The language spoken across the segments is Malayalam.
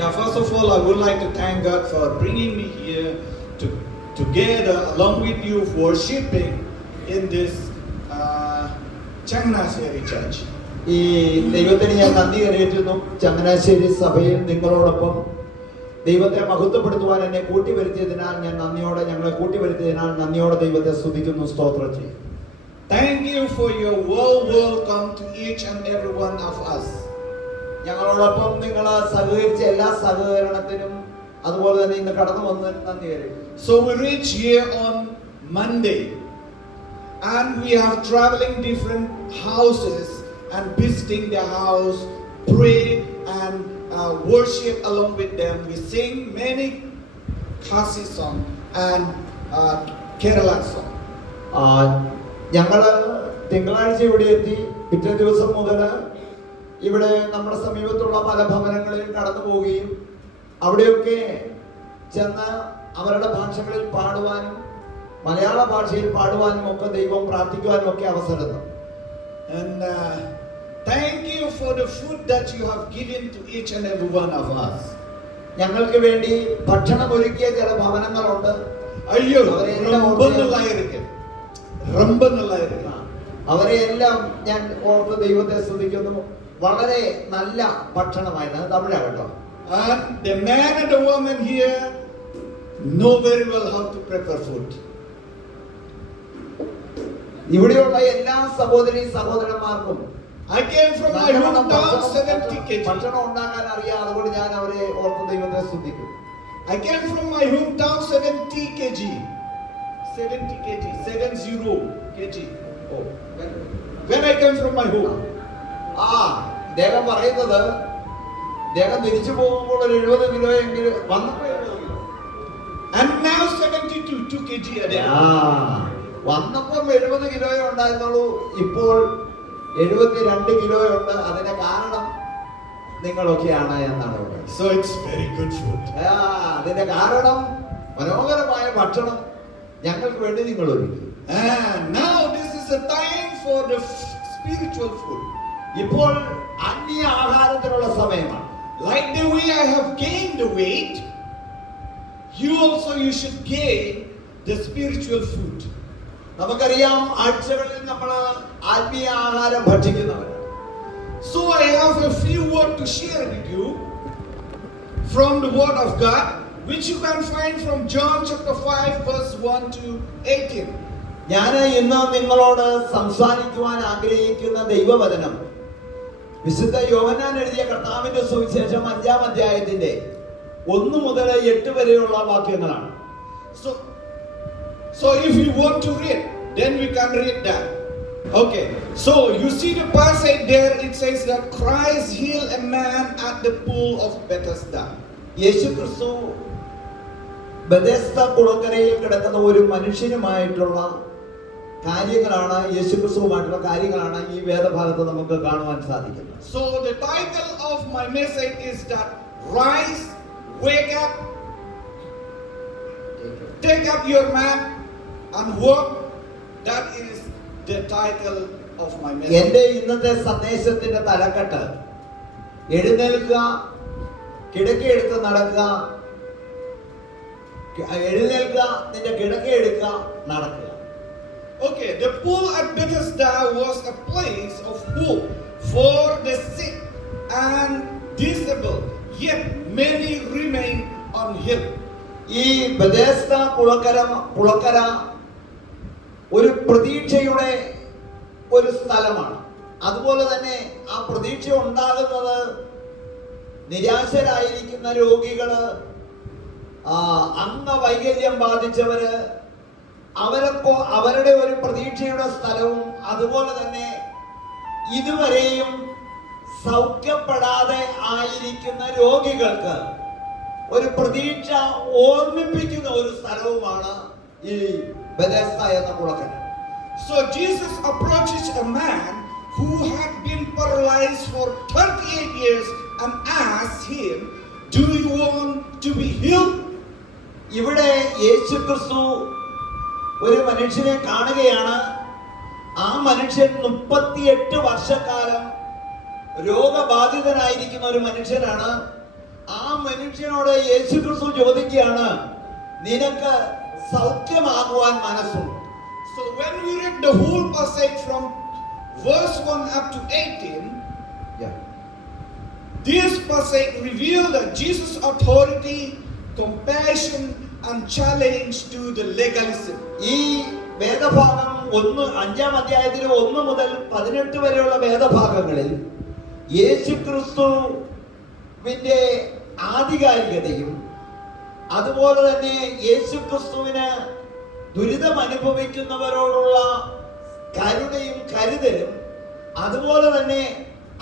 Yeah, first of all, I would like to thank God for bringing me here together along with you, worshiping in this Changanasheri Church. ഈ ദൈവത്തിന് ഞാൻ നന്ദി കരയേറ്റുന്നു. ചങ്ങനാശ്ശേരി സഭയിൽ നിങ്ങളോടൊപ്പം ദൈവത്തെ മഹത്വപ്പെടുത്തുവാൻ എന്നെ കൂട്ടിവരുത്തിയതിനാൽ ഞങ്ങളെ കൂട്ടിവരുത്തിയതിനാൽ നന്ദിയോടെ ദൈവത്തെ സ്തുതിക്കുന്നു, സ്തോത്രം ചെയ്യും. Thank you for your warm welcome to each and every one of us. ഞങ്ങളോടൊപ്പം നിങ്ങൾ സഹകരിച്ച എല്ലാ സഹകരണത്തിനും അതുപോലെ തന്നെ ഇന്ന് കടന്നു വന്ന് നന്ദി കരയും. So we reach here on Monday and we are traveling different houses and visiting their house, pray and worship along with them. We sing many Khasi songs and Kerala songs. ഞങ്ങൾ തിങ്കളാഴ്ച ഇവിടെ എത്തി. പിറ്റേ ദിവസം മുതൽ ഇവിടെ നമ്മുടെ സമീപത്തുള്ള പല ഭവനങ്ങളിൽ കടന്നു പോവുകയും അവിടെയൊക്കെ ചെന്ന് അവരുടെ ഭാഷകളിൽ പാടുവാനും മലയാള ഭാഷയിൽ പാടുവാനും ഒക്കെ ദൈവം പ്രാർത്ഥിക്കുവാനും ഒക്കെ അവസരം തന്നു. And thank you for the food that you have given to each and every one of us. ഞങ്ങൾക്ക് വേണ്ടി ഭക്ഷണം ഒരുക്കിയ ചില ഭവനങ്ങളുണ്ട്. അയ്യോ, ரொம்ப நல்லா இருக்கு. അവരെ എല്ലാം ഞാൻ ഓർത്ത് ദൈവത്തെ സ്തുതിക്കുന്നു. വളരെ നല്ല ഭക്ഷണമായിരുന്നു. തമിഴാകട്ടോ. And the man and the woman here know very well how to prepare food. ഇവിടെയുള്ള എല്ലാ സഹോദരി സഹോദരന്മാർക്കും I came from my hometown 70 kg. ഭക്ഷണം ഉണ്ടാക്കാൻ അറിയാം. അതുകൊണ്ട് ഞാൻ അവരെ ഓർത്ത് ദൈവത്തെ സ്തുതിക്കും. I came from my hometown 70 kg. 70 kg, 70 kg. Oh, when I came from my home. അദ്ദേഹം പറയുന്നത് അദ്ദേഹം തിരിച്ചു പോകുമ്പോൾ ഒരു 70 കിലോ എങ്കിലും വന്നപ്പോൾ 70 kilo. And now 72 2 kg a day. വന്നപ്പോൾ 70 കിലോയേ ഉണ്ടായിരുന്നുള്ളൂ. ഇപ്പോൾ 72 കിലോയേ ഉണ്ട്. അതിന്റെ കാരണം നിങ്ങളൊക്കെയാണ് എന്നാണ് പറയുന്നത്. So it's very good food. അതിന്റെ കാരണം മനോഹരമായ ഭക്ഷണം ഞങ്ങൾക്ക് വേണ്ടി നിങ്ങൾ ഒരുക്കി. And now this is a time for the spiritual food. ഇപ്പോൾ ആത്മീയ ആഹാരത്തിനുള്ള സമയമാണ്. Like the way I have gained the weight, you should gain the spiritual food. നമുക്കറിയാം ആഴ്ചകളിൽ നമ്മൾ ആത്മീയ ആഹാരം ഭക്ഷിക്കുന്നവരാണ്. So I have a few words to share with you from the word of God, which you can find from John chapter 5 verse 1 to 18. ഞാൻ ഇന്ന് നിങ്ങളോട് സംസാരിക്കുവാൻ ആഗ്രഹിക്കുന്ന ദൈവവചനം വിശുദ്ധ യോഹന്നാൻ എഴുതിയ കർത്താവിന്റെ സുവിശേഷം 5-ാം അധ്യായത്തിന്റെ 1 മുതൽ 8 വരെയുള്ള വാക്യങ്ങളാണ്. So if you want to read, then we can read that. Okay, so you see the passage there, it says that Christ healed a man at the pool of Bethesda. യേശു ക്രിസ്തു ബെഥെസ്ദ കുളക്കരയിൽ കിടക്കുന്ന ഒരു മനുഷ്യനുമായിട്ടുള്ള കാര്യങ്ങളാണ്, യേശുക്രിസ്തുവുമായിട്ടുള്ള കാര്യങ്ങളാണ് ഈ വേദഭാഗത്ത് നമുക്ക് കാണുവാൻ സാധിക്കുന്നത്. So the title of my message is that rise, wake up, take up your mat and work. That is the title of my message. എൻ്റെ ഇന്നത്തെ സന്ദേശത്തിന്റെ തലക്കെട്ട് എഴുന്നേൽക്കുക, കിടക്കയെടുത്ത് നടക്കുക, എഴുന്നേൽക്കുക, നിന്റെ കിടക്കയെടുക്കുക, നടക്കുക. Okay, the pool at Bethesda was a place of hope for the sick and disabled, yet many remain unhealed. ഈ ബെഥെസ്ദ കുളക്കര ഒരു പ്രതീക്ഷയുടെ ഒരു സ്ഥലമാണ്. അതുപോലെ തന്നെ ആ പ്രതീക്ഷ ഉണ്ടാകുന്നത് നിരാശരായിരിക്കുന്ന രോഗികള്, അംഗവൈകല്യം ബാധിച്ചവര്, അവരുടെ ഒരു പ്രതീക്ഷയുടെ സ്ഥലവും, അതുപോലെ തന്നെ ഇതുവരെയും സൗഖ്യപ്പെടാതെ ആയിരിക്കുന്ന രോഗികൾക്ക് ഒരു പ്രതീക്ഷ ഓർമ്മിപ്പിക്കുന്ന ഒരു സ്ഥലവുമാണ് ഈ ബെഥെസ്ദ എന്ന കുളക്കര. So Jesus approaches a man who had been paralyzed for 38 years and asks him, "Do you want to be healed?" ഇവിടെ യേശു ക്രിസ്തു ഒരു മനുഷ്യനെ കാണുകയാണ്. ആ മനുഷ്യൻ 38 വർഷക്കാലം രോഗബാധിതനായിരിക്കുന്ന ഒരു മനുഷ്യനാണ്. ആ മനുഷ്യനോട് യേശുക്രിസ്തു ചോദിക്കുകയാണ്, നിനക്ക് സൗഖ്യമാകുവാൻ മനസ്സുണ്ട്. So when we read the whole passage from verse 1 up to 18, this passage reveals that Jesus' authority, compassion and challenge to the legalism. ഈ വേദഭാഗം 5-ാം അധ്യായത്തിലെ 1 മുതൽ 18 വരെയുള്ള വേദഭാഗങ്ങളിൽ യേശുക്രിസ്തുവിന്റെ ആധികാരികതയും അതുപോലെ തന്നെ യേശുക്രിസ്തുവിന് ദുരിതം അനുഭവിക്കുന്നവരോടുള്ള കരുണയും കരുതലും, അതുപോലെ തന്നെ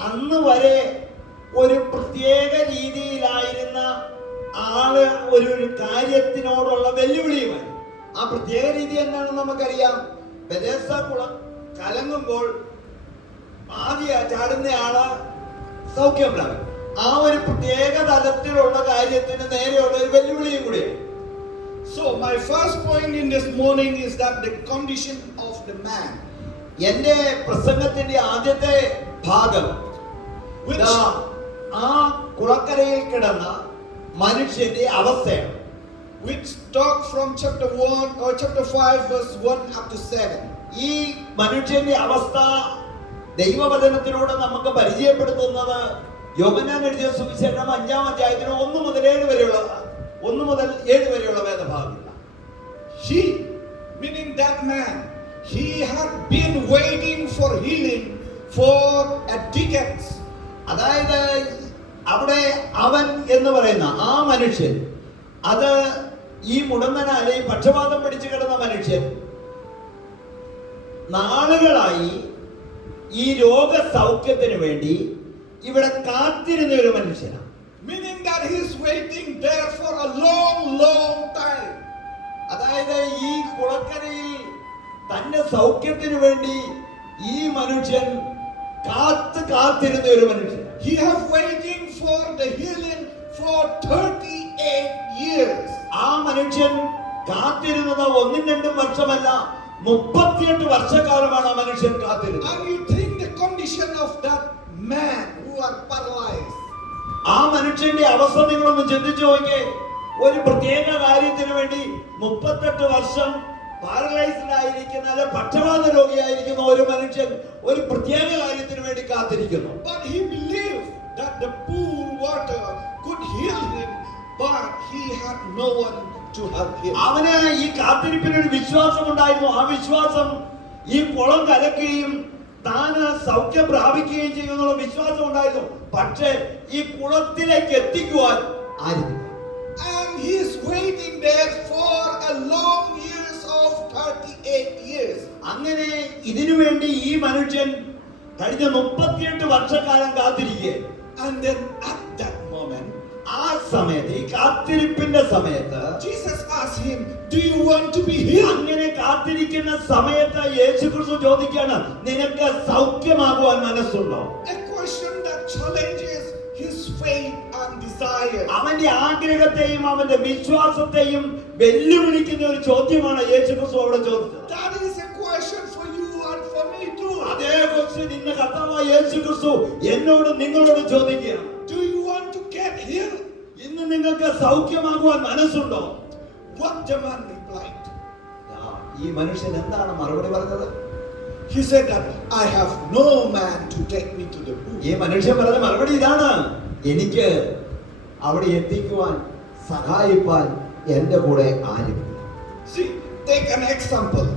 അന്ന് വരെ ഒരു പ്രത്യേക രീതിയിലായിരുന്ന ആള് ഒരു കാര്യത്തിനോടുള്ള വെല്ലുവിളിയുമായി. ആ പ്രത്യേക രീതി എന്താണെന്ന് നമുക്കറിയാം. ബെഥെസ്ദ കുളം കലങ്ങുമ്പോൾ ആദ്യ ചാടുന്നയാള് സൗഖ്യം പ്രാപിക്കും. ആ ഒരു പ്രത്യേക തലത്തിലുള്ള കാര്യത്തിന് നേരെയുള്ള ഒരു വെല്ലുവിളിയും കൂടിയാണ്. So my first point in this morning is that the condition of the man. എന്റെ പ്രസംഗത്തിന്റെ ആദ്യത്തെ ഭാഗം ആ കുളക്കരയിൽ കിടന്ന മനുഷ്യന്റെ അവസ്ഥയാണ്. Which talk from chapter 1 or chapter 5 verse 1 up to 7. ഈ മനുഷ്യന്റെ അവസ്ഥ ദൈവവചനത്തിലൂടെ നമുക്ക് പരിചയപ്പെടുത്തുന്നത് യോഹന്നാൻ എഴുതിയ സുവിശേഷം 5-ാം അധ്യായത്തിൽ 1 മുതൽ 7 വരെയുള്ള വേദഭാഗങ്ങൾ. He, meaning that man, he had been waiting for healing for a decades. അതായത് അവിടെ അവൻ എന്ന് പറയുന്ന ആ മനുഷ്യൻ, അത് ഈ മുടന്തനായ പക്ഷപാതം പിടിച്ചു കിടന്ന മനുഷ്യൻ നാളുകളായി ഈ രോഗസൗഖ്യത്തിന് വേണ്ടി ഇവിടെ കാത്തിരുന്ന ഒരു മനുഷ്യനാണ്. Meaning that he is waiting there for a long time. അതായത് ഈ കുളക്കരയിൽ തന്റെ സൗഖ്യത്തിന് വേണ്ടി ഈ മനുഷ്യൻ കാത്തിരുന്ന ഒരു മനുഷ്യൻ. He have waiting for the healing for 38 years. ആ മനുഷ്യൻ കാത്തിരുന്നത് 1-2 വർഷമല്ല, 38 വർഷക്കാലമാണ് ആ മനുഷ്യൻ കാത്തിരുന്നത്. And you think the condition of that man who are paralyzed. ആ മനുഷ്യന്റെ അവസ്ഥ നിങ്ങളൊന്ന് ചിന്തിച്ചു നോക്കിയേ. ഒരു പ്രത്യേക കാര്യത്തിന് വേണ്ടി 38 വർഷം പാരലൈസ്ഡ് ആയിരിക്കുന്ന, അല്ലെ പക്ഷപാത രോഗിയായിരിക്കുന്ന ഒരു മനുഷ്യൻ ഒരു പ്രത്യേക കാര്യത്തിന് വേണ്ടി കാത്തിരിക്കുന്നു. But he believed that the pool water could heal him, but he had no one to help him. അവന് ഈ കാത്തിരിപ്പിന് ഒരു വിശ്വാസം ഉണ്ടായിരുന്നു. ആ വിശ്വാസം ഈ കുളം കലക്കുകയും താന് സൗഖ്യം പ്രാപിക്കുകയും ചെയ്യുന്നുള്ള വിശ്വാസം ഉണ്ടായിരുന്നു. പക്ഷേ ഈ കുളത്തിലേക്ക് എത്തിക്കുവാൻ ആരും. And he is waiting there for a long years of 38 years. അങ്ങനെ ഇതിനു വേണ്ടി ഈ മനുഷ്യൻ കഴിഞ്ഞ 38 വർഷക്കാലം കാത്തിരിക്കുകയാണ്. And then at that moment, ആ സമയത്ത്, ഈ കാത്തിരിപ്പിന്റെ സമയത്ത് Jesus asked him, "Do you want to be healed?" അങ്ങനെ കാത്തിരിക്കുന്ന സമയത്ത് യേശുക്രിസ്തു ചോദിക്കുകയാണ്, നിനക്ക് സൗഖ്യമാകുവാൻ മനസ്സുണ്ടോ? A question that challenges his faith and desire. അവന്റെ ആഗ്രഹത്തെയും അവന്റെ വിശ്വാസത്തെയും വെല്ലുവിളിക്കുന്ന ഒരു ചോദ്യമാണ് യേശുക്രിസ്തു അവിടെ ചോദിച്ചത്. That is a question for you and for me too. അതേ ക്വസ്റ്റ്യൻ ഇന്ന് കർത്താവായ യേശുക്രിസ്തു എന്നോട് നിങ്ങളോട് ചോദിക്കുകയാണ്. Do you want to get healed? ഇന്ന് നിങ്ങൾക്ക് സൗഖ്യമാകുവാൻ മനസ്സുണ്ടോ? What the man replied. ഈ മനുഷ്യൻ എന്താണ് മറുപടി പറഞ്ഞത്? He said that I have no man to take me to the pool. ഈ മനുഷ്യൻ പറഞ്ഞ മറുപടി ഇതാണ്, എനിക്ക് അവിടെ എത്തിക്കുവാൻ സഹായിപ്പാൻ എന്റെ കൂടെ ആരും. See, take an example.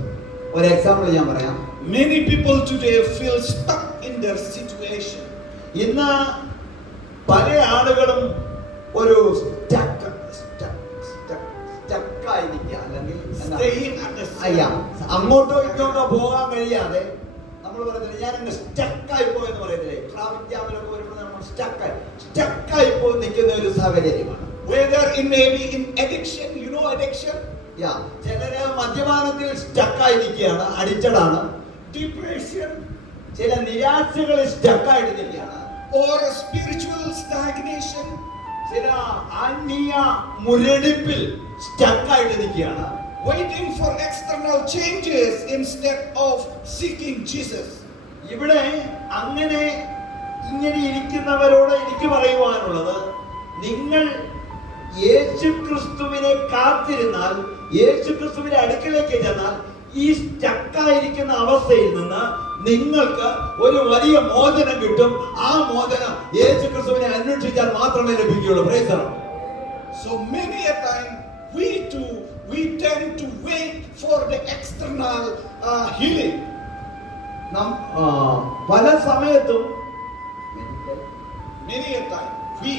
ഒരു എക്സാമ്പിൾ ഞാൻ പറയാം. Many people today feel stuck in their situation. ഇന്ന് പല ആളുകളും ഒരു സ്റ്റക്കായി നിൽക്കുക, അല്ലെങ്കിൽ Staying at the അയ്യാ same. അങ്ങോട്ടോ ഇങ്ങോട്ടോ പോകാൻ കഴിയാതെ നമ്മൾ പറയുന്നില്ല, ഞാൻ അങ്ങ് സ്റ്റക്കായി പോയെന്ന് പറയുന്നില്ലേ, ട്രാഫിക് ജാമിലൊക്കെ വരുമ്പോൾ നമ്മൾ സ്റ്റക്കായി പോയി നിൽക്കുന്ന ഒരു സാഹചര്യമാണ്. Whether it may be in addiction, you know addiction, ചിലര് മദ്യപാനത്തിൽ സ്റ്റക്കായി നിൽക്കുകയാണ്, അഡിക്റ്റഡാണ്. depression, ചില നിരാശകളിൽ സ്റ്റക്കായിട്ട് നിൽക്കുകയാണ്. or a spiritual stagnation, ചില ആത്മീയ മുരടിപ്പിൽ സ്റ്റക്കായിട്ട് നിൽക്കുകയാണ്. waiting for external changes instead of seeking Jesus. ഇവിടെ ഇങ്ങനെ ഇരിക്കുന്നവരോട് എനിക്ക് പറയുവാനുള്ളത്, നിങ്ങൾ യേശുക്രിസ്തുവിനെ കാത്തിരുന്നാൽ, യേശുക്രിസ്തുവിന്റെ അടുക്കലേക്ക് ചെന്നാൽ ഈ സ്റ്റക്കായിരിക്കുന്ന അവസ്ഥയിൽ നിന്ന് നിങ്ങൾക്ക് ഒരു വലിയ മോചനം കിട്ടും. ആ മോചനം യേശുക്രിസ്തുവിനെ അന്വേഷിച്ചാൽ മാത്രമേ ലഭിക്കുകയുള്ളൂ. Praise the Lord. So many a time we tend to wait for the external healing. പല സമയത്തും Many a time we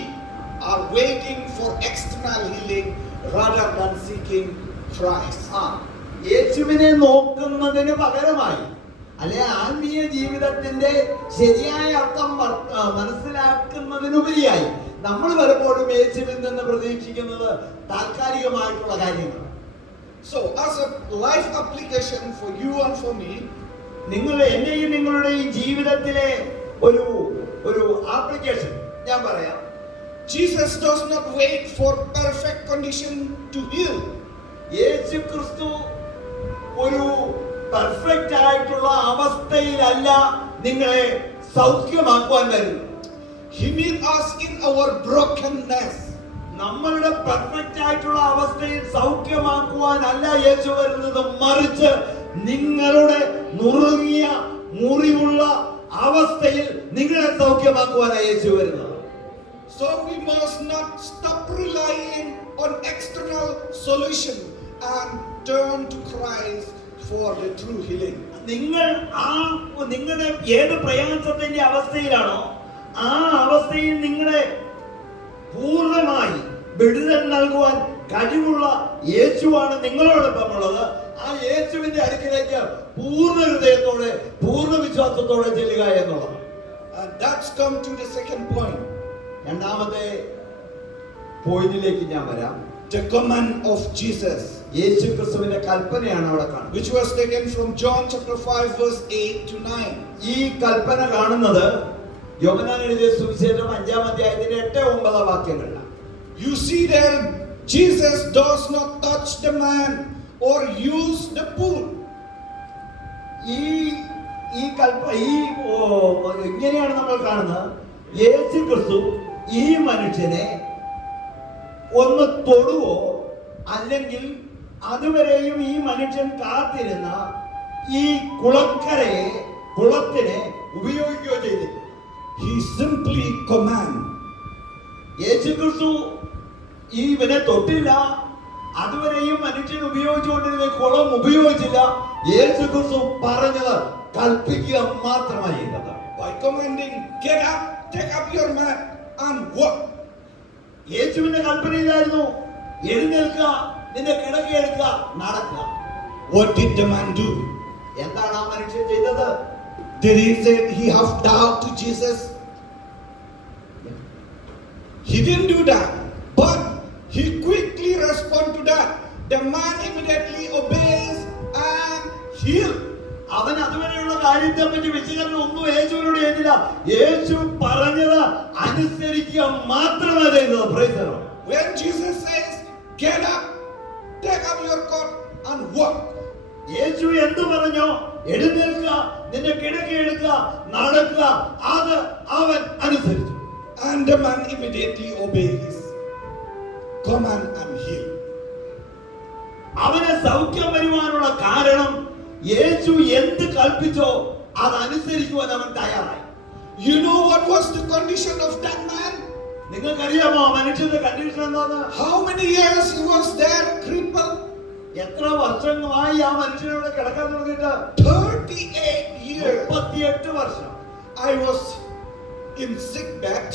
are waiting for external healing rather than seeking Christ. യേശുവിനെ നോക്കുന്നതിന് പകരമായി, അല്ലെ ആത്മീയ ജീവിതത്തിന്റെ ശരിയായ അർത്ഥം മനസ്സിലാക്കുന്നതിനുപരിയായി നമ്മൾ പലപ്പോഴും യേശുവിൽ നിന്ന് പ്രതീക്ഷിക്കുന്നത് താൽക്കാലികമായിട്ടുള്ള കാര്യങ്ങൾ. So as a life application for you and for me, എന്റെയും നിങ്ങളുടെയും ജീവിതത്തിലെ ഒരു ആപ്ലിക്കേഷൻ ഞാൻ പറയാം. Jesus does not wait for perfect condition to heal. യേശു ക്രിസ്തു ഒരു പെർഫെക്റ്റ് ആയിട്ടുള്ള അവസ്ഥയിലല്ല നിങ്ങളെ സൗഖ്യമാക്കുവാൻ വരുന്നത്. He meets us in our brokenness. നമ്മളുടെ പെർഫെക്റ്റ് ആയിട്ടുള്ള അവസ്ഥയിൽ സൗഖ്യമാക്കുവാനല്ല യേശു വരുന്നത്, മറിച്ച് നിങ്ങളുടെ നുറുങ്ങിയ മുറിവുള്ള അവസ്ഥയിൽ നിങ്ങളെ സൗഖ്യമാക്കുവാനാണ് യേശു വരുന്നത്. So we must not stop relying on external solution and turn to Christ for the true healing. നിങ്ങളുടെ ഏത് പ്രയാസത്തിന്റെ അവസ്ഥയിലാണോ ആ അവസ്ഥയിൽ നിങ്ങളെ പൂർണ്ണമായി വിടുതൽ നൽകുവാൻ കഴിവുള്ള യേശുവാണ് നിങ്ങളോടൊപ്പമുള്ളത്. ആ യേശുവിന്റെ അടുക്കിലേക്ക് പൂർണ്ണ ഹൃദയത്തോടെ പൂർണ്ണ വിശ്വാസത്തോടെ ചെല്ലുക എന്നുള്ളത്. And that's come to the second point. രണ്ടാമത്തെ പോയിന്റിലേക്ക് ഞാൻ വരാം. The command of Jesus, യേശു ക്രിസ്തുവിന്റെ കൽപ്പനയാണ് അവിടെ കാണുന്നത്, which was taken from John chapter 5 verse 8 to 9. ഈ കൽപ്പന കാണുന്നത് യോഹന്നാൻ എഴുതിയ സുവിശേഷം 5-ാം അധ്യായത്തിന്റെ 8-9 വാക്യങ്ങളിലാണ്. You see there, Jesus does not touch the man or use the pool. ഇങ്ങനെയാണ് നമ്മൾ കാണുന്നത്. യേശു ക്രിസ്തു ഈ മനുഷ്യനെ ഒന്ന് തൊടുവോ അല്ലെങ്കിൽ അതുവരെയും ഈ മനുഷ്യൻ കാത്തിരുന്ന ഈ കുളത്തിനെ ഉപയോഗിക്കുകയോ ചെയ്തില്ല. He simply command. യേശു ക്രിസ്തു ഇവനെ തൊട്ടില്ല, അതുവരെയും മനുഷ്യൻ ഉപയോഗിച്ചുകൊണ്ടിരുന്ന കുളം ഉപയോഗിച്ചില്ല. യേശു ക്രിസ്തു പറഞ്ഞത് കൽപ്പിക്കുക മാത്രമായി ചെയ്തത്. By commanding, get up, take up your mat and walk. യേശുവിന്റെ കൽപ്പന ഇതായിരുന്നു, എഴുന്നേൽക്കുക, നിന്റെ കിടക്കയെടുക്കുക, നടക്കുക. What did the man do? എന്താണ് ആ മനുഷ്യൻ ചെയ്തത്? Did he say he have doubt to Jesus? He didn't do that, but he quickly respond to that. The man immediately obeys and heal. അവൻ അതുവരെയുള്ള കാര്യത്തെ പറ്റി വിശകലനം ഒന്നും യേശുവിനോട് ചെയ്തില്ല. യേശു പറഞ്ഞത് അനുസരിക്കുക മാത്രമേ ചെയ്തത്. Praise the Lord. When Jesus says, get up, take up your cot and walk. യേശു എന്ത് പറഞ്ഞോ, എഴുന്നേൽക്കുക, നിന്റെ കിടക്കയെടുക്കുക, നടക്കുക, അത് അവൻ അനുസരിച്ചു. And the man immediately obeys, command and heal. അവന് സൗഖ്യം വരുവാനുള്ള കാരണം യേശു എന്ത് കൽപ്പിച്ചോ അതനുസരിക്കുവാൻ അവൻ തയ്യാറായി. You know what was the condition of that man? നിങ്ങൾക്കറിയാമോ ആ മനുഷ്യന്റെ കണ്ടീഷൻ എന്താന്ന്? How many years he was there crippled? എത്ര വർഷങ്ങളായി ആ മനുഷ്യനോട് കിടക്കാൻ തുടങ്ങിയിട്ട്? 38 years. 38 വർഷം. I was in sick bed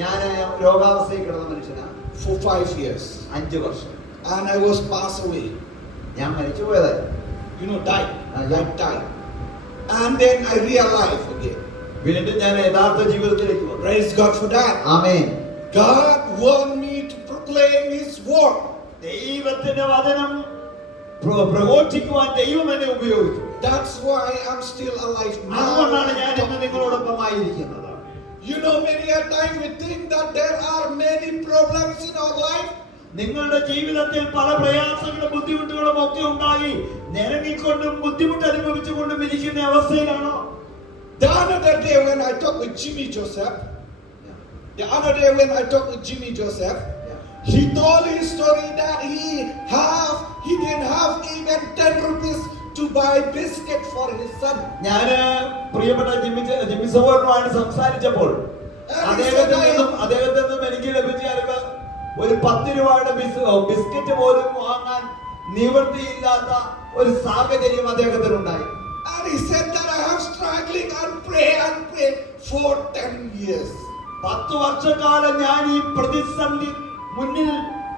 ഞാൻ രോഗാവസ്ഥയിൽ കിടന്ന മനുഷ്യനാ for 5 years. 5 വർഷം. And I was passed away. ഞാൻ മരിച്ചു പോയതായിരുന്നു. You know, died. Yeah. I died. And then I realized again. വീണ്ടും ഞാൻ യഥാർത്ഥ ജീവിതത്തിലേക്ക് വന്നു. Praise God for that. Amen. God want me to proclaim His word. ദൈവത്തിന്റെ വചനം പ്രഘോഷിക്കുവാൻ ദൈവം എന്നെ ഉപയോഗിച്ചു. That's why I'm still alive now. അതുകൊണ്ടാണ് ഞാൻ ഇന്ന് നിങ്ങളോടൊപ്പമായിരിക്കുന്നത്. You know, many a time we think that there are many problems in our life. നിങ്ങളുടെ ജീവിതത്തിൽ പല പ്രയാസങ്ങളും ബുദ്ധിമുട്ടുകളും ഒക്കെ ഉണ്ടായി നിരങ്ങിക്കൊണ്ടും ബുദ്ധിമുട്ട് അനുഭവിച്ചുകൊണ്ടും ഇരിക്കുന്ന അവസ്ഥയിലാണോ? The other day when I talked with Jimmy Joseph, The other day when I talked with Jimmy Joseph, he told his story that he didn't have even 10 rupees to buy biscuit for his son. ഞാൻ പ്രിയപ്പെട്ട ജിമ്മി സഹോദരനുമായിട്ട് സംസാരിച്ചപ്പോൾ അദ്ദേഹത്തിൽ നിന്നും എനിക്ക് ലഭിച്ച അറിവ് ഒരു 10 രൂപയുടെ ബിസ്ക്കറ്റ് പോലും വാങ്ങാൻ നിവൃത്തിയില്ലാത്ത ഒരു സാഹചര്യം അദ്ദേഹത്തിനുണ്ടായി. And he said that I have struggling and pray for 10 years. 10 വർഷക്കാലം ഞാൻ ഈ പ്രതിസന്ധി മുന്നിൽ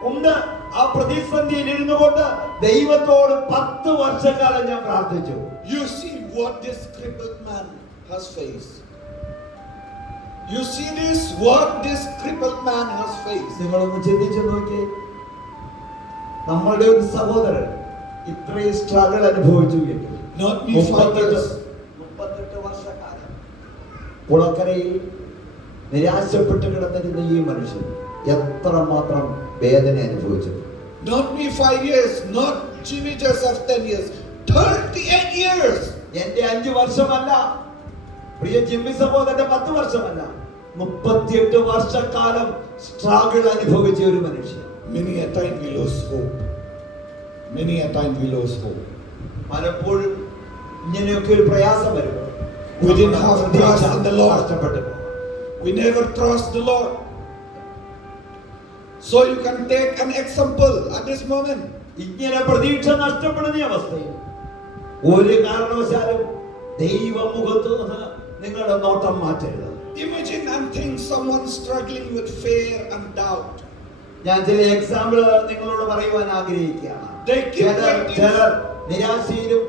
ഉണ്ട്. ആ പ്രതിസന്ധിയിൽ ഇരുന്നുകൊണ്ട് ദൈവത്തോട് 10 വർഷക്കാലം ഞാൻ പ്രാർത്ഥിച്ചു. You see what this crippled man has faced. You see this what this crippled man has faced. നിങ്ങളൊന്ന് ചിന്തിച്ചു നോക്കിയേ, നമ്മളുടെ ഒരു സഹോദരൻ ഇത്രയും സ്ട്രഗിൾ അനുഭവിച്ചു. Not me 5 years. 38 വർഷക്കാലം കുളക്കരയിൽ നിരാശപ്പെട്ട് കിടന്നിരുന്ന ഈ മനുഷ്യൻ എത്രമാത്രം വേദന അനുഭവിച്ചു. Not me 5 years, not Jimmy Joseph 10 years, 38 years. എന്റെ 5 വർഷമല്ല, പ്രിയ ജിമ്മി സഹോദരന്റെ 10 വർഷമല്ല, 38 വർഷക്കാലം സ്ട്രഗിൾ അനുഭവിച്ച ഒരു മനുഷ്യൻ. Many a time we lose hope. Many a time we lose hope. പലപ്പോഴും ഇങ്ങനെയൊക്കെ ഒരു പ്രയാസം വരുമ്പോൾ We didn't have trust in the Lord. നഷ്ടപ്പെട്ടു. We never trust the Lord. So you can take an example at this moment. ഇങ്ങനെ പ്രതീക്ഷ നഷ്ടപ്പെടുന്ന അവസ്ഥയിൽ ഒരു കാരണവശാലും ദൈവമുഖത്ത് നിന്ന് നിങ്ങളുടെ നോട്ടം മാറ്റരുത്. Imagine and think someone struggling with fear and doubt. ഞാൻ ചില എക്സാമ്പിൾ നിങ്ങളോട് പറയുവാൻ ആഗ്രഹിക്കുകയാണ്. ചിലർ നിരാശയിലും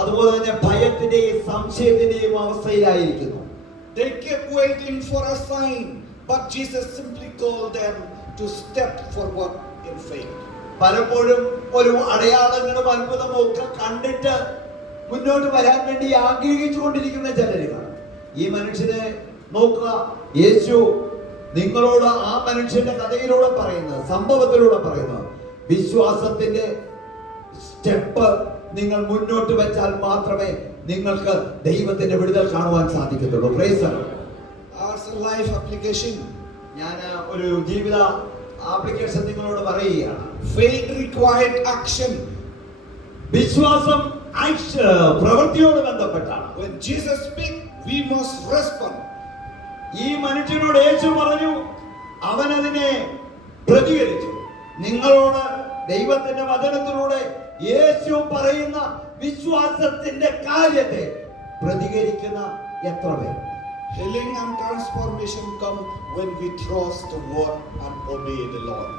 അതുപോലെ തന്നെ ഭയത്തിന്റെയും സംശയത്തിന്റെയും അവസ്ഥയിലായിരിക്കുന്നു. They kept waiting for a sign, but Jesus simply called them to step forward in faith. പലപ്പോഴും ഒരു അടയാളങ്ങളും അത്ഭുതവും ഒക്കെ കണ്ടിട്ട് മുന്നോട്ട് വരാൻ വേണ്ടി ആഗ്രഹിച്ചു കൊണ്ടിരിക്കുന്ന ചിലര് കാണും. ഈ മനുഷ്യനെ നോക്കുക, യേശു നിങ്ങളോട് ആ മനുഷ്യന്റെ കഥയിലൂടെ പറയുന്നത്, സംഭവത്തിലൂടെ പറയുന്നത്, വിശ്വാസത്തിന്റെ സ്റ്റെപ്പ് നിങ്ങൾ മുന്നോട്ട് വെച്ചാൽ മാത്രമേ നിങ്ങൾക്ക് ദൈവത്തിന്റെ വിടുതൽ കാണുവാൻ സാധിക്കത്തുള്ളൂ. Praise the Lord. As a life application, ഞാൻ ഒരു ജീവിത ആപ്ലിക്കേഷൻ നിങ്ങളോട് പറയുകയാണ്. faith required action. വിശ്വാസം പ്രവൃത്തിയോട് ബന്ധപ്പെട്ടാണ്. When Jesus speaks, we must respond. ഈ മനുഷ്യനോട് യേശു പറഞ്ഞു, അവൻ അതിനെ പ്രതികരിച്ചു. നിങ്ങളോട് ദൈവത്തിന്റെ വചനത്തിലൂടെ യേശു പറയുന്ന വിശ്വാസത്തിന്റെ കാര്യത്തെ പ്രതികരിക്കുന്ന എത്ര പേർ? Healing and transformation come when we trust the word and obey the Lord.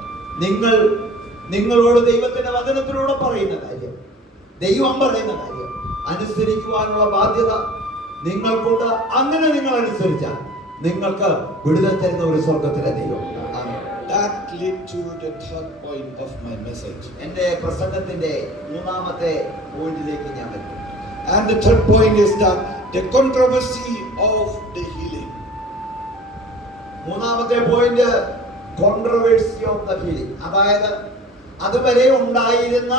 നിങ്ങളോട് ദൈവത്തിന്റെ വചനത്തിലൂടെ പറയുന്ന കാര്യം, ദൈവം പറയുന്ന കാര്യം അനുസരിക്കുവാനുള്ള ബാധ്യത നിങ്ങൾക്കുണ്ട്. അങ്ങനെ നിങ്ങൾ അനുസരിച്ചാൽ നിങ്ങൾക്ക് വിടുതൽ തരുന്ന ഒരു സ്വർഗ്ഗത്തിലെ ദൈവം. That led to the third point of my message. എന്റെ പ്രസംഗത്തിന്റെ 3ാമത്തെ പോയിന്റിലേക്ക് ഞാൻ വരുന്നു. And the third point is that the controversy of the healing. 3ാമത്തെ point controversy of the healing. അതായത് അതുവരെ ഉണ്ടായിരുന്ന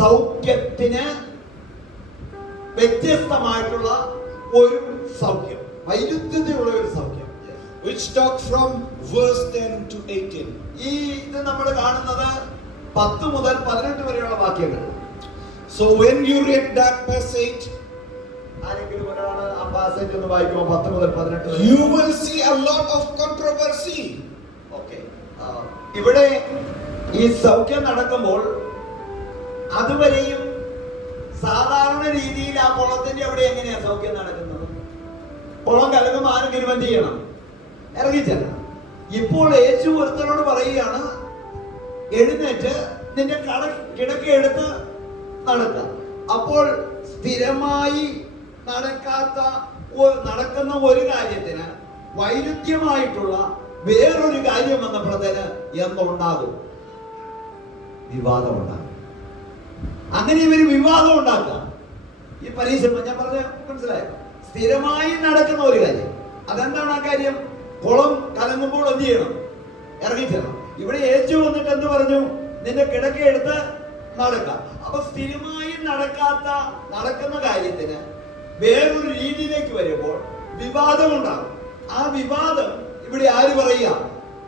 സൗഖ്യത്തിന് വ്യത്യസ്തമായിട്ടുള്ള ഒരു സൗഖ്യം, വൈരുദ്ധ്യതയുള്ള ഒരു സൗഖ്യം. Which talk from verse 10 to 18. ഇത് നമ്മൾ കാണുന്നത് 10 മുതൽ 18 വരെയുള്ള വാക്യങ്ങൾ. So when you read that passage, ആരെങ്കിലും ഒരാൾ ആ പാസേജ് ഒന്ന് വായിക്കുമോ? 10 മുതൽ 18 വരെ. you will see a lot of controversy. Okay. ഇവിടെ ഈ സൗഖ്യം നടക്കുമ്പോൾ അതുവരെയും സാധാരണ രീതിയിൽ ആ കുളത്തിന്റെ അവിടെ എങ്ങനെയാ സൗഖ്യം നടക്കുന്നത്? കുളം കലങ്ങുമ്പോൾ ആരെങ്കിലും എന്ത് ചെയ്യണം? ഇറങ്ങിച്ചല്ല. ഇപ്പോൾ യേശു ഒരുത്തനോട് പറയുകയാണ്, എഴുന്നേറ്റ് നിന്റെ കിടക്ക എടുത്ത് നടക്കുക. അപ്പോൾ സ്ഥിരമായി നടക്കുന്ന ഒരു കാര്യത്തിന് വൈരുദ്ധ്യമായിട്ടുള്ള വേറൊരു കാര്യം വന്നപ്പോഴത്തേന് എന്തുണ്ടാകും? വിവാദം ഉണ്ടാകും. അങ്ങനെ ഇവര് വിവാദം ഉണ്ടാക്കുക. ഈ പരീക്ഷ ഞാൻ പറഞ്ഞ മനസ്സിലായോ? സ്ഥിരമായി നടക്കുന്ന ഒരു കാര്യം, അതെന്താണ് ആ കാര്യം? കുളം കലങ്ങുമ്പോൾ എന്ത് ചെയ്യണം? ഇറങ്ങിച്ചേരണം. ഇവിടെ യേശു വന്നിട്ട് എന്ത് പറഞ്ഞു? നിന്റെ കിടക്ക എടുത്ത് നടക്കുക. അപ്പൊ സ്ഥിരമായി നടക്കുന്ന കാര്യത്തിന് വേറൊരു രീതിയിലേക്ക് വരുമ്പോൾ വിവാദം ഉണ്ടാകും. ആ വിവാദം ഇവിടെ ആര് പറയുക?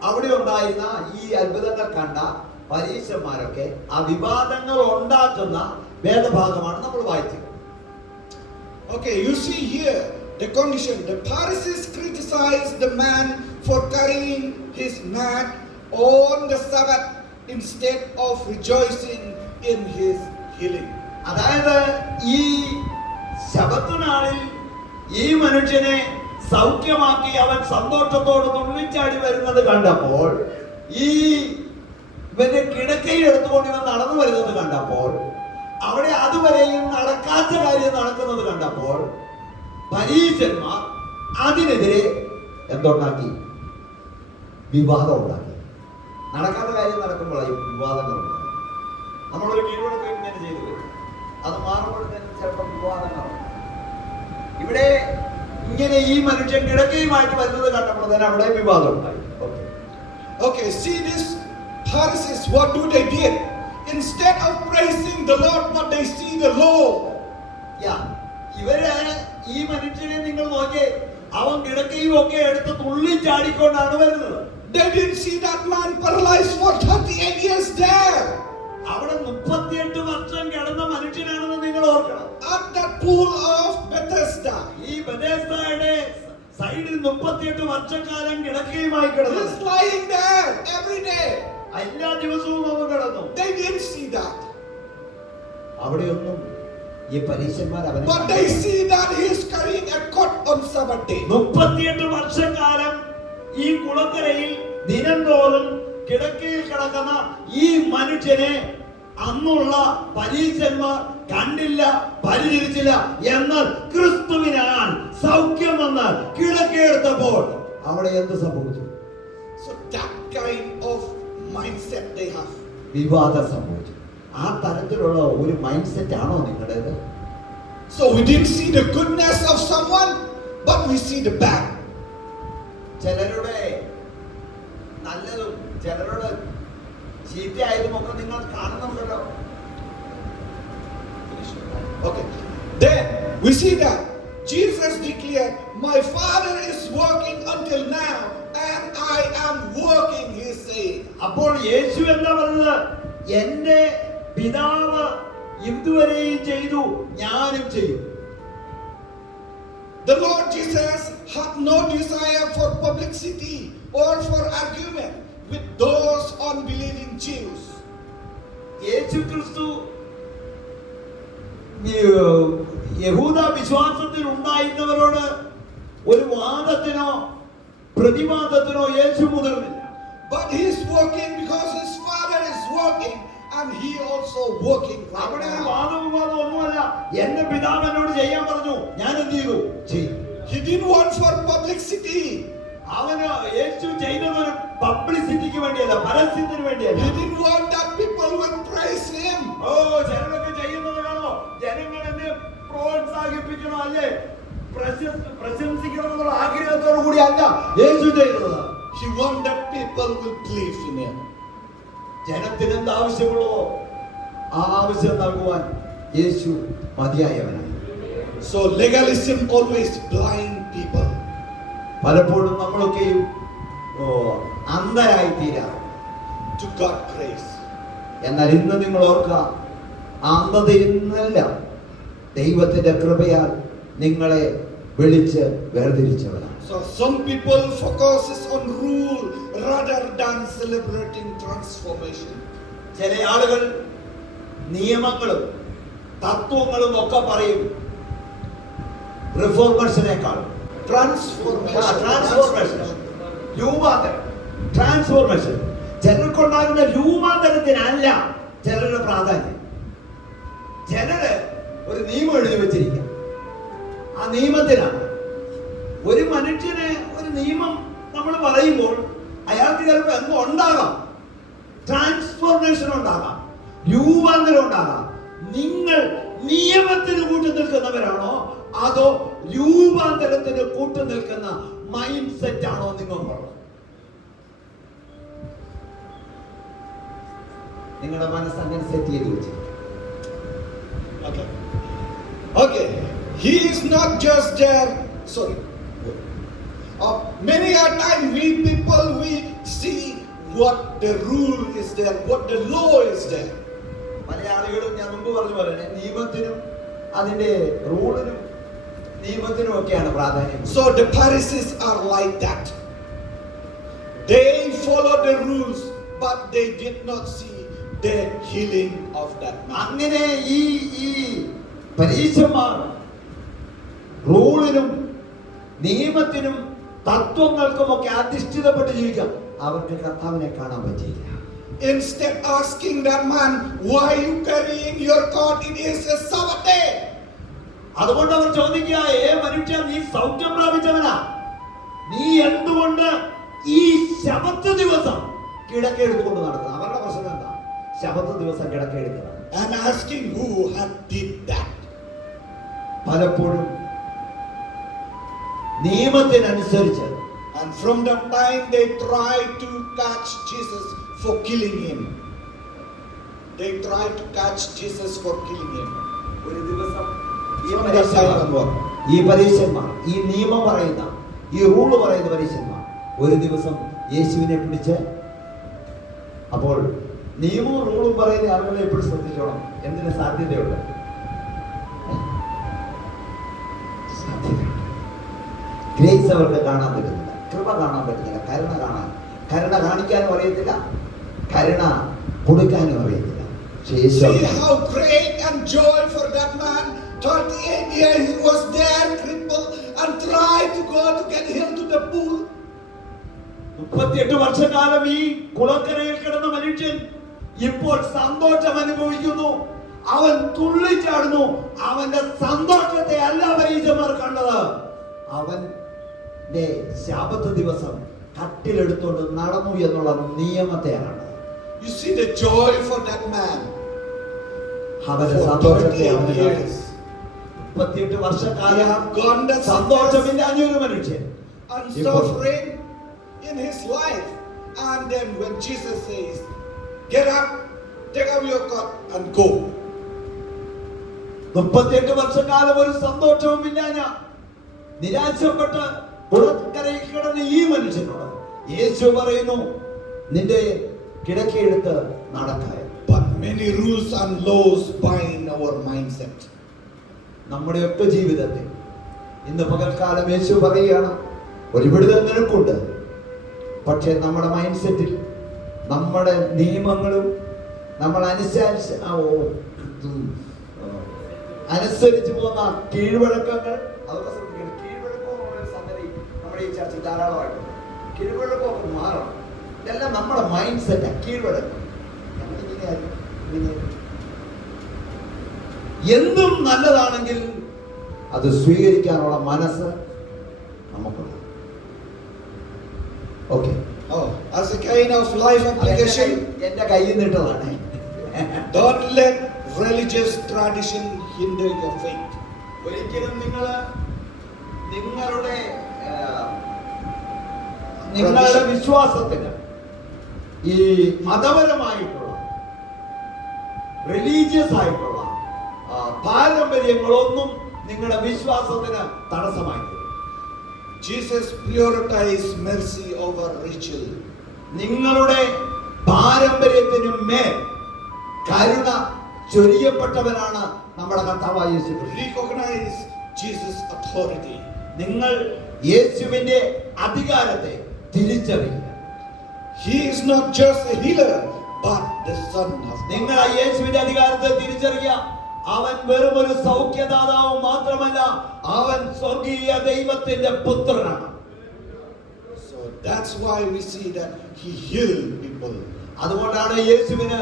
അവിടെ ഉണ്ടായിരുന്ന ഈ അത്ഭുതങ്ങൾ കണ്ട പരീശന്മാരൊക്കെ ആ വിവാദങ്ങൾ ഉണ്ടാക്കുന്ന വേദഭാഗമാണ് നമ്മൾ വായിച്ചത്. Okay, you see here the condition. The Pharisees criticized the man for carrying his mat on the Sabbath instead of rejoicing in his healing. അതായത് ഈ ശബത്ത് നാളിൽ ഈ മനുഷ്യനെ സൗഖ്യമാക്കി അവൻ സന്തോഷത്തോട് തുള്ളിച്ചാടി വരുന്നത് കണ്ടപ്പോൾ, ഈ ഇവന്റെ കിടക്കയിൽ എടുത്തുകൊണ്ട് ഇവൻ നടന്നു വരുന്നത് കണ്ടപ്പോൾ, അവിടെ അതുവരെയും നടക്കാത്ത കാര്യം നടക്കുന്നത് കണ്ടപ്പോൾ പരീശന്മാർ അതിനെതിരെ എന്തുണ്ടാക്കി? വിവാദം ഉണ്ടാക്കി. നടക്കാത്ത കാര്യം നടക്കുമ്പോഴായി വിവാദങ്ങൾ ഉണ്ടാക്കി. നമ്മളൊരു കീഴ്വഴക്കം ഇങ്ങനെ ചെയ്തു വരും, അത് മാറുമ്പോഴത്തേക്കും ചിലപ്പോൾ വിവാദങ്ങളാണ്. ഇവിടെ ഇങ്ങനെ ഈ മനുഷ്യൻ കിടക്കയുമായിട്ട് വരുന്നത് കണ്ടപ്പോൾ തന്നെ അവിടെ വിവാദം ഉണ്ടായി. Okay, see this Pharisees, what do they did? Instead of praising the Lord, but they see the law. ഇവര് ഈ മനുഷ്യനെ നിങ്ങൾ നോക്കി, അവൻ കിടക്കയും ഒക്കെ എടുത്ത് തുള്ളി ചാടിക്കൊണ്ടാണ് വരുന്നത്. They didn't see that man paralyzed for 38 years there. അവിടെ 38 വർഷം കിടന്ന മനുഷ്യനാണെന്ന് നിങ്ങൾ ഓർക്കണം. At that pool of Bethesda. ഈ ബെഥെസ്ദയുടെ സൈഡിൽ 38 വർഷക്കാലം കിടക്കയുമായി കിടന്നു. He's lying there every day. എല്ലാ ദിവസവും അവൻ കിടന്നു. They didn't see that. അവിടെയൊന്നും ഈ പരീശന്മാർ അവനെ, but they see that he is carrying a cot on Sabbath day. 38 വർഷക്കാലം ഈ കുളക്കരയിൽ ദിനംതോറും കിടക്കയിൽ കിടക്കുന്ന ഈ മനുഷ്യനെ അന്നുള്ള പരീശന്മാർ കണ്ടില്ല, പരിചരിച്ചില്ല. എന്നാൽ ക്രിസ്തുവിനാൽ സൗഖ്യം വന്ന് കിടക്കയെടുത്തപ്പോൾ അവിടെ എന്ത് സംഭവിച്ചു? So that kind of mindset they have. വിവാദം സംഭവിച്ചു. ആ തരത്തിലുള്ള ഒരു മൈൻഡ് സെറ്റ് ആണോ നിങ്ങളുടേത്? So we didn't see the goodness of someone, but we see the bad. ചിലരുടെ നല്ലതും ചിലരുടെ ചീത്തയായതും ഒക്കെ നിങ്ങൾ കാണുന്നുണ്ടല്ലോ. Okay, then we see that Jesus declared, "My Father is working until now, and I am working," he said. അപ്പോൾ യേശു എന്താ പറഞ്ഞത്? എന്റെ പിതാവ് ഇതുവരെയും ചെയ്തു, ഞാനും ചെയ്യും. The Lord Jesus had no desire for publicity or for argument with those unbelieving Jews. യേശു ക്രിസ്തു യഹൂദ വിശ്വാസത്തിൽ ഉണ്ടായിരുന്നവരോട് ഒരു വാദത്തിനോ പ്രതിവാദത്തിനോ യേശു മുതിർന്നില്ല. But he is working because his Father is working, and he also working right അവിടെ ഒരു now. വാദവിവാദം ഒന്നുമല്ല. എന്റെ പിതാവ് എന്നോട് ചെയ്യാൻ പറഞ്ഞു, ഞാൻ എന്ത് ചെയ്തു? ചെയ്തു. He didn't want for publicity. അവന് യേശു ചെയ്തതൊരു പബ്ലിസിറ്റിക്ക് വേണ്ടിയല്ല, പരസ്യത്തിന് വേണ്ടിയല്ല. He didn't want that people will praise him. ഓ, ചിലരൊക്കെ ചെയ്യുന്നത് കാണോ, ജനങ്ങൾ എന്നെ പ്രോത്സാഹിപ്പിക്കണോ, അല്ലേ പ്രശംസിക്കണം എന്നുള്ള ആഗ്രഹത്തോടു കൂടി അല്ല യേശു ചെയ്തത്. He wanted that people will believe in him. ജനത്തിന് എന്ത് ആവശ്യമുള്ളോ ആ ആവശ്യം നൽകുവാൻ യേശു മതിയായവനായി. So legalism always blind people. പലപ്പോഴും നമ്മളൊക്കെയും അന്ധരായി തീരാം. To God praise. എന്നാൽ ഇന്ന് നിങ്ങൾ ഓർക്കുക, അന്ധത ഇന്നല്ല, ദൈവത്തിന്റെ കൃപയാൽ നിങ്ങളെ വിളിച്ച് വേർതിരിച്ചവരാണ്. So some people focuses on rule rather than celebrating transformation. ചില ആളുകൾ നിയമങ്ങളും തത്വങ്ങളും ഒക്കെ പറയും റിഫോർമേഷനേക്കാൾ ട്രാൻസ്ഫോർമേഷൻ, രൂപാന്തരം, ട്രാൻസ്ഫോർമേഷൻ. ചിലർക്കുണ്ടാകുന്ന രൂപാന്തരത്തിനല്ല ചിലരുടെ പ്രാധാന്യം. ചിലര് ഒരു നിയമം എഴുതി വെച്ചിരിക്കുക, ആ നിയമത്തിനാണ്. ഒരു മനുഷ്യന് ഒരു നിയമം നമ്മൾ പറയുമ്പോൾ അയാൾക്ക് ചിലപ്പോൾ എന്തോ ഉണ്ടാകാം, ട്രാൻസ്ഫോർമേഷൻ ഉണ്ടാകാം, രൂപാന്തരം ഉണ്ടാകാം. നിങ്ങൾ നിയമത്തിന് കൂട്ടു നിൽക്കുന്നവരാണോ അതോ രൂപാന്തരത്തിന് കൂട്ടു നിൽക്കുന്ന മൈൻഡ് സെറ്റ് ആണോ നിങ്ങൾക്കുള്ളത്? നിങ്ങളുടെ മനസ്സ് അങ്ങനെ സെറ്റ് ചെയ്ത് വെച്ചിരിക്കും. Okay. He is not just there. Sorry. Many a time we people, we see what the rule is there, what the law is there. മലയാളികളും ഞാൻ മുമ്പ് പറഞ്ഞ പോലെ തന്നെ നിയമത്തിനും അതിന്റെ റൂളിനും നിയമത്തിനും ഒക്കെയാണ് പ്രാധാന്യം. So the Pharisees are like that. They follow the rules, but they did not see the healing of that man. അങ്ങനെ ഈ പരീശന്മാർ റൂളിനും നിയമത്തിനും തത്വങ്ങൾക്കും ഒക്കെ അധിഷ്ഠിതപ്പെട്ട് ജീവിക്കാം. അവർക്ക് കർത്താവിനെ കാണാൻ പറ്റിയില്ല. Instead asking that man, why are you carrying your cot? It is a Sabbath day. അതുകൊണ്ട് അവർ ചോദിക്കുക, മനുഷ്യ, നീ സൗഖ്യം പ്രാപിച്ചവനാ, നീ എന്തുകൊണ്ട് ഈ ശബത്ത് ദിവസം കിടക്ക എടുത്തുകൊണ്ട് നടത്തുന്നത്? അവരുടെ പ്രശ്നം എന്താ? ശബത്ത് ദിവസം കിടക്ക എടുക്കുന്നത്. And asking who had did that. പലപ്പോഴും നിയമത്തിനനുസരിച്ച്, and from that time they tried to catch Jesus for killing him. They tried to catch Jesus for killing him. ഒരു ദിവസം ഈ പരീശന്മാർ, ഈ നിയമം പറയുന്ന, ഈ റൂള് പറയുന്ന പരീശന്മാർ ഒരു ദിവസം യേശുവിനെ പിടിച്ച്, അപ്പോൾ നിയമവും റൂളും പറയുന്ന ആളുകളെ എപ്പോഴും ശ്രദ്ധിച്ചോണം. എന്തിന് സാധ്യതയുണ്ട്? ഗ്രേസ് അവർക്ക് കാണാൻ പറ്റുന്നില്ല, കൃപ കാണാൻ പറ്റുന്നില്ല, കരുണ കാണിക്കാനും അറിയത്തില്ല, കരുണ കൊടുക്കാനും അറിയത്തില്ല. See how great and joy for that man. 38 years he was there crippled and tried to go to get him to the pool. 38 വർഷക്കാലം ഈ കുളക്കരയിൽ കിടന്ന മനുഷ്യൻ ഇപ്പോൾ സന്തോഷം അനുഭവിക്കുന്നു. അവൻ തുള്ളിച്ചാടുന്നു. അവന്റെ സന്തോഷത്തെ അല്ല പരീശന്മാർ കണ്ടത്, അവന്റെ ശബത്ത് ദിവസം കട്ടിലെടുത്തോണ്ട് നടന്നു എന്നുള്ള നിയമത്തെയാണ്. You see the joy for that man. അവന്റെ സന്തോഷത്തെ 38 വർഷക്കാലം സന്തോഷമില്ലാഞ്ഞ ഒരു മനുഷ്യൻ, and suffering in his life. And then when Jesus says, get up, take up your cot and go. 38 വർഷക്കാലം ഒരു സന്തോഷവുമില്ലാഞ്ഞ, നിരാശപ്പെട്ട് കുളക്കരയിൽ കിടന്ന ഈ മനുഷ്യനോട് യേശു പറയുന്നു, നിന്റെ കിടക്കയെടുത്ത് നടക്കാൻ. But many rules and laws bind our mindset. നമ്മുടെയൊക്കെ ജീവിതത്തിൽ ഇന്ന് പകൽക്കാലം യേശു പറയുകയാണ്, ഒരു വിടുതൽ നിനക്കുണ്ട്. പക്ഷെ നമ്മുടെ മൈൻഡ് സെറ്റിൽ നമ്മുടെ നിയമങ്ങളും നമ്മൾ അനുസരിച്ച് പോകുന്ന കീഴ്വഴക്കങ്ങൾ, അതൊക്കെ ശ്രദ്ധിക്കണം. കീഴ്വഴക്കം എന്നുള്ള സംഗതി നമ്മുടെ ഈ ചർച്ച ധാരാളമായിട്ടുണ്ട്. കീഴ്വഴക്കമൊക്കെ മാറണം. ഇതെല്ലാം നമ്മുടെ മൈൻഡ് സെറ്റാണ്. കീഴ്വഴക്കം എന്തും നല്ലതാണെങ്കിൽ അത് സ്വീകരിക്കാനുള്ള മനസ്സ് നമുക്കുണ്ട്. Okay, As a kind of life application, എന്റെ കയ്യിൽ നിട്ടതാണ്. don't let religious tradition hinder your faith. ഒരിക്കലും നിങ്ങളുടെ വിശ്വാസത്തിന് ഈ മതപരമായിട്ടുള്ള റിലീജിയസ് ആയിട്ടുള്ള പാരമ്പര്യങ്ങളൊന്നും നിങ്ങളുടെ വിശ്വാസത്തിന് തടസ്സമായി. Jesus prioritized mercy over ritual. നിങ്ങളുടെ പാരമ്പര്യത്തിനു മേൽ കരുണ ചൊരിയപ്പെട്ടവനാണ് നമ്മുടെ കർത്താവായ യേശു. Recognize Jesus' authority. നിങ്ങൾ യേശുവിന്റെ അധികാരത്തെ തിരിച്ചറിയുക. He is not just a healer, but the Son of God. നിങ്ങൾ ആ യേശുവിന്റെ അധികാരത്തെ തിരിച്ചറിയുക. അവൻ വെറും ഒരു സൗഖ്യദാതാവ് മാത്രമല്ല, അവൻ സ്വർഗീയ ദൈവത്തിന്റെ പുത്രനാണ്. So that's why we see that he healed people. അതുകൊണ്ടാണ് യേശുവിന്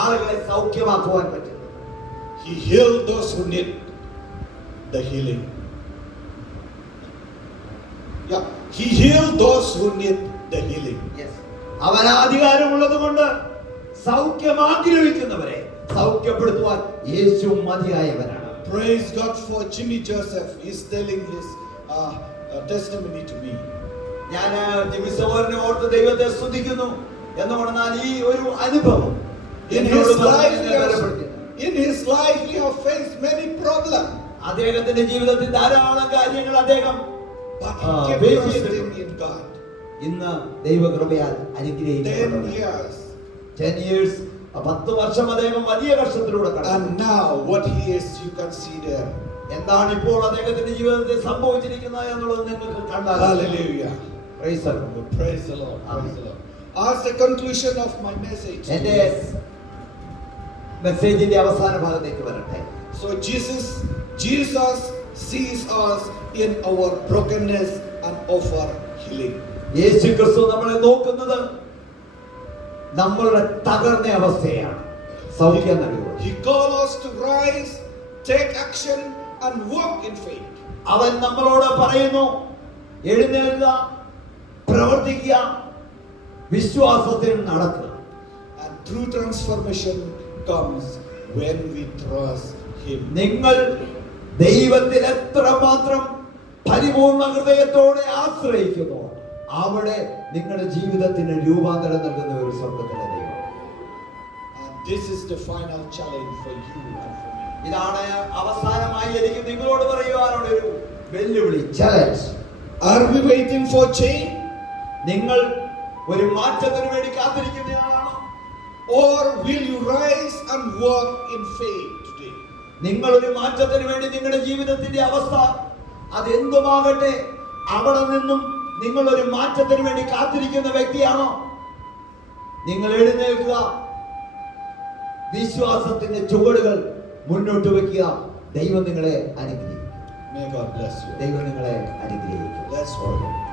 ആളുകളെ സൗഖ്യമാക്കുവാൻ പറ്റുന്നത്. He healed those who need the healing. Yeah, he healed those who need the healing. Yes. അവൻ അധികാരമുള്ളത് കൊണ്ട് സൗഖ്യം ആഗ്രഹിക്കുന്നവരെ സൗഖ്യപ്പെടുത്തുവാൻ യേശു മതിയായവനാണ്. Praise God for Jimmy Joseph. He's telling his testimony to me. ഞാൻ ജിമ്മി സഹോദരനെ ഓർത്ത് ദൈവത്തെ സ്തുതിക്കുന്നു എന്ന് പറഞ്ഞാൽ ഈ ഒരു അനുഭവം In his life he has faced many problems. അദ്ദേഹത്തിന്റെ ജീവിതത്തിൽ ധാരാളം കാര്യങ്ങൾ അദ്ദേഹം But he kept basic trusting in God. ഇന്ന് ദൈവകൃപയാൽ 10 അനുഗ്രഹിക്കപ്പെട്ടു. years. 10 years, 10 വർഷം അദ്ദേഹം വലിയ കഷ്ടത്തിലൂടെ കടന്നു. And now what he is, you can see there. എന്താണ് ഇപ്പോൾ അദ്ദേഹത്തിന്റെ ജീവിതത്തിൽ സംഭവിച്ചിരിക്കുന്നത് എന്നുള്ളത് നിങ്ങൾക്ക് കണ്ടാൽ. Hallelujah. Praise the Lord. Praise the Lord. Praise the Lord. As the conclusion of my message. എന്റെ മെസ്സേജിന്റെ അവസാന ഭാഗത്തേക്ക് വരട്ടെ. So Jesus sees us in our brokenness and offer healing. യേശു ക്രിസ്തു നമ്മളെ നോക്കുന്നത് നമ്മളുടെ തകർന്ന അവസ്ഥയാണ് സൗഖ്യം നൽകുന്നത്. He calls us to rise, take action and walk in faith. അവൻ നമ്മളോട് പറയുന്നു, എഴുന്നേൽക്കുക, പ്രവർത്തിക്കുക, വിശ്വാസത്തിൽ നടക്കുക. And true transformation comes when we trust him. നിങ്ങൾ ദൈവത്തിൽ എത്രമാത്രം പരിപൂർണ ഹൃദയത്തോടെ ആശ്രയിക്കുന്നു, അവിടെ നിങ്ങളുടെ ജീവിതത്തിന് രൂപാന്തരം നൽകുന്ന ഒരു സ്വർഗ്ഗത്തിലെ ദൈവം. And this is the final challenge for you and for me. ഇതാണ് അവസാനമായി എനിക്ക് നിങ്ങളോട് പറയുവാനുള്ള ഒരു വെല്ലുവിളി, challenge. Are we waiting for change? നിങ്ങൾ ഒരു മാറ്റത്തിന് വേണ്ടി കാത്തിരിക്കുന്നയാളാണോ? Or will you rise and walk in faith today? നിങ്ങൾ ഒരു മാറ്റത്തിന് വേണ്ടി നിങ്ങളുടെ ജീവിതത്തിന്റെ അവസ്ഥ അതെന്തുമാകട്ടെ, അവിടെ നിന്നും നിങ്ങൾ ഒരു മാറ്റത്തിന് വേണ്ടി കാത്തിരിക്കുന്ന വ്യക്തിയാണോ? നിങ്ങൾ എഴുന്നേൽക്കുക, വിശ്വാസത്തിന്റെ ചുവടുകൾ മുന്നോട്ട് വെക്കുക. ദൈവം നിങ്ങളെ അനുഗ്രഹിക്കും. May God bless you. ദൈവം നിങ്ങളെ അനുഗ്രഹിക്കും. Let's pray.